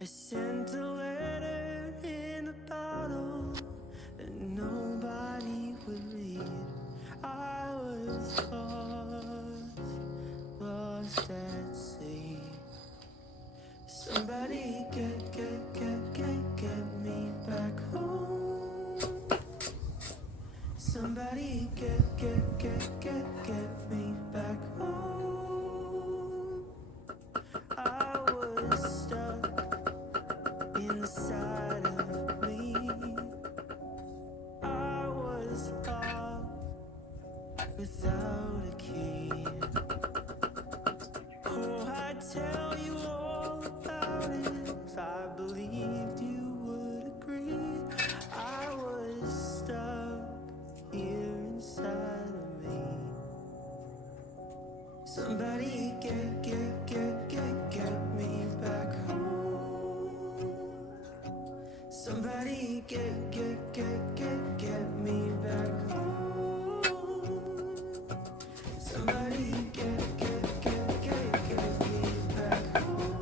I sent a letter in a bottle that nobody would read. I was lost at sea. Somebody get me back home. Somebody get me back home. I was stuck inside of me. I was locked without a key. Oh, I'd tell you all about it if I believed you would agree. I was stuck here inside of me. Somebody get me back home. Somebody get me back home. Somebody get me back home.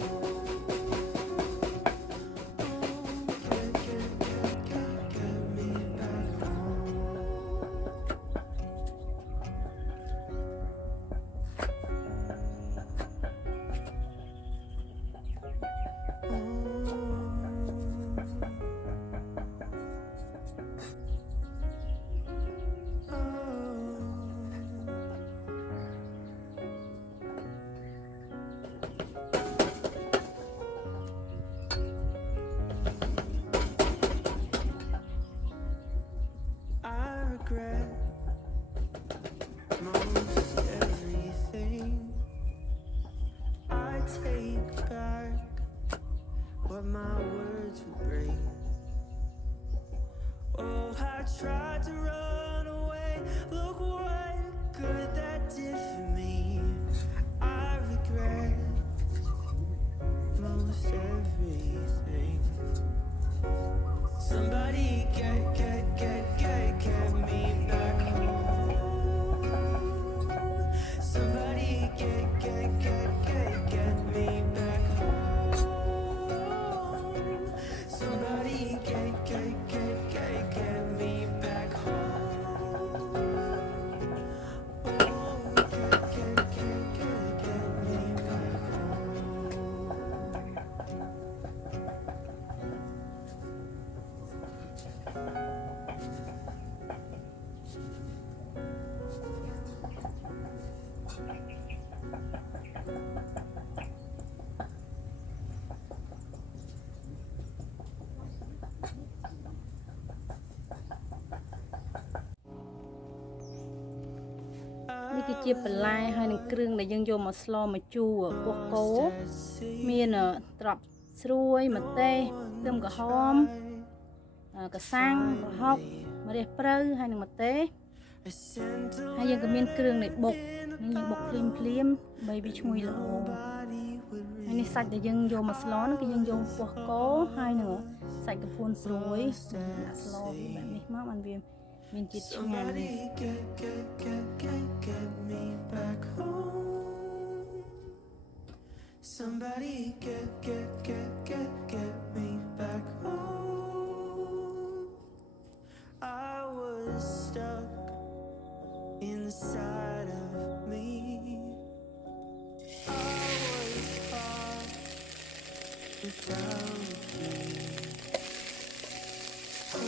Get me back I regret most everything. I take back what my words would bring. Oh, I tried to run away. Look what good that did for me. I regret most everything. Somebody get me back home. Somebody get me back home. Somebody get me back home. Oh, get me back home. នេះគឺជាបន្លែហើយនឹងគ្រឿងដែលយើងយកមកស្លមកជូរពោះគោមានត្រប់ស្រួយម្ទេសខ្ទឹមក្រហមកសាំងប្រហុកម្រះព្រៅហើយនឹងម្ទេសហើយយើងក៏មានគ្រឿងនៃបុកនេះយើងបុកភ្លាមដើម្បីវាឈ្ងុយល្អហើយនេះសាច់ដែលយើងយកមកស្លនោះគឺយើងយកពោះគោហើយនឹងសាច់កពួនស្រួយដាក់ស្លបែបនេះមកបានវាមានជាតិឆ្ងាញ់ Somebody get me back home. I was stuck inside of me. I was lost without a key. Oh,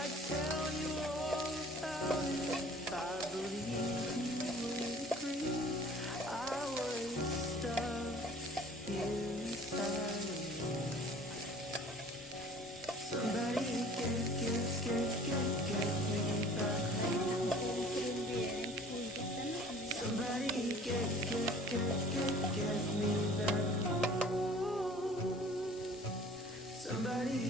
I'd tell you all about it if I believed you would agree. I was stuck here inside of me. Somebody get me back home. Somebody get me back home. Somebody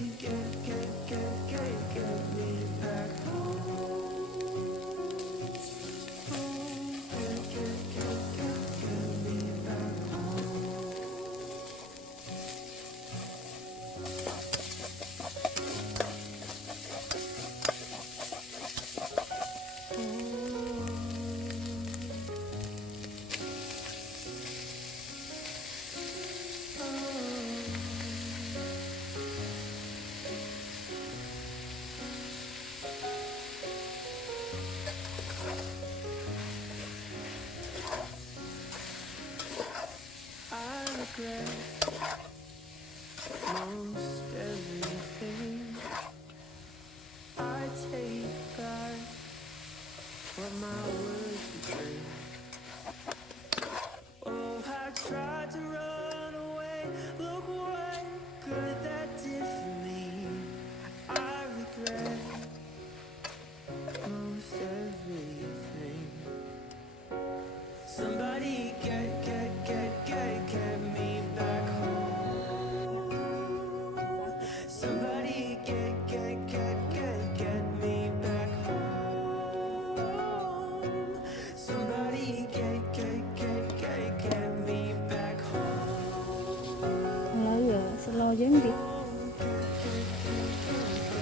យើងវា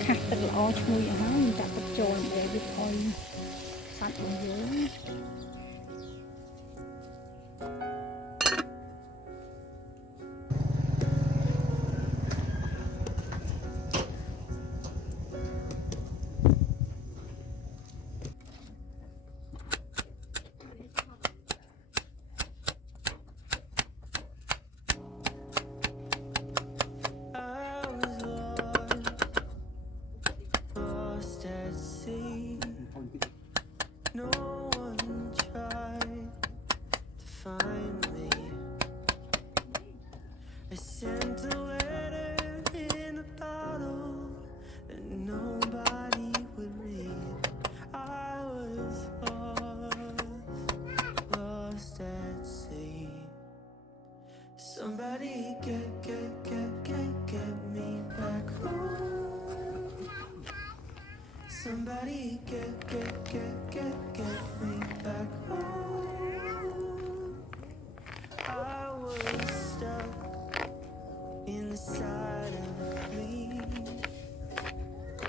ខាស់ទឹកល្អឈ្ងុយអស់ហើយយើងចាក់ទឹកចូលដើម្បីវាអុយសាច់របស់យើង I was lost at sea. No one tried to find me. I sent a letter in a bottle that nobody would read. I was lost at sea. Somebody get me back home. Somebody get me back home. I was stuck inside of me.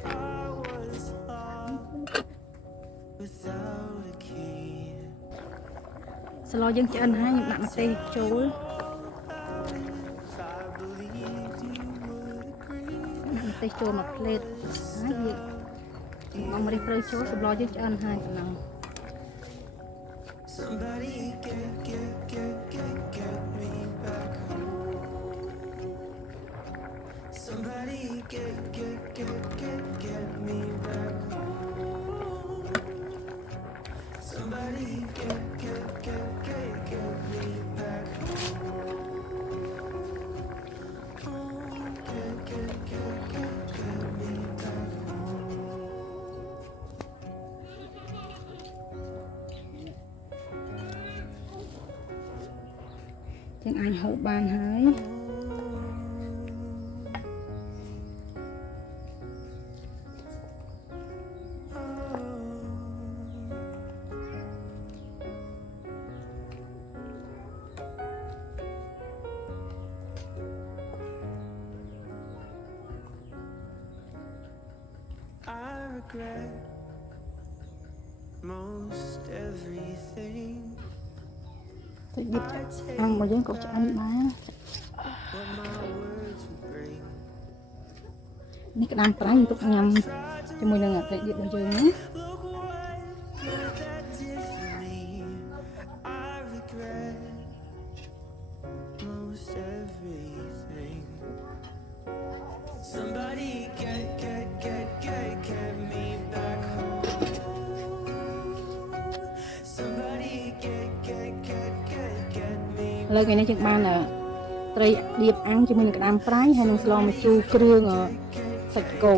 I was lost without a key. ស្លយើងឆ្អិនហើយខ្ញុំដាក់ម្ទេសចូល I believed you would agree. ដាក់ម្ទេសចូលមួយភ្លែតហើយវាមកម្រេចព្រៅចូលសម្លយើងឆ្អិនហើយប៉ុណ្ណឹង Somebody get me back home. Somebody get me back home. Somebody get me back home. Oh, get me back home. យើងអាចហូបបានហើយ I regret most everything. ទៅយឹកអាំងរបស់យើងក៏ឆ្អិនបាន What my words would bring. នេះក្តាមប្រៃទុកញ៉ាំជាមួយនឹងត្រីឌៀបរបស់យើងណា Look what that did for me. I regret most everything. Somebody get me back home. Somebody get me. ឥឡូវថ្ងៃនេះយើងបានត្រីឌៀបអាំងជាមួយនឹងក្តាមប្រៃហើយនឹងស្លម្ជូរគ្រឿងសាច់គោ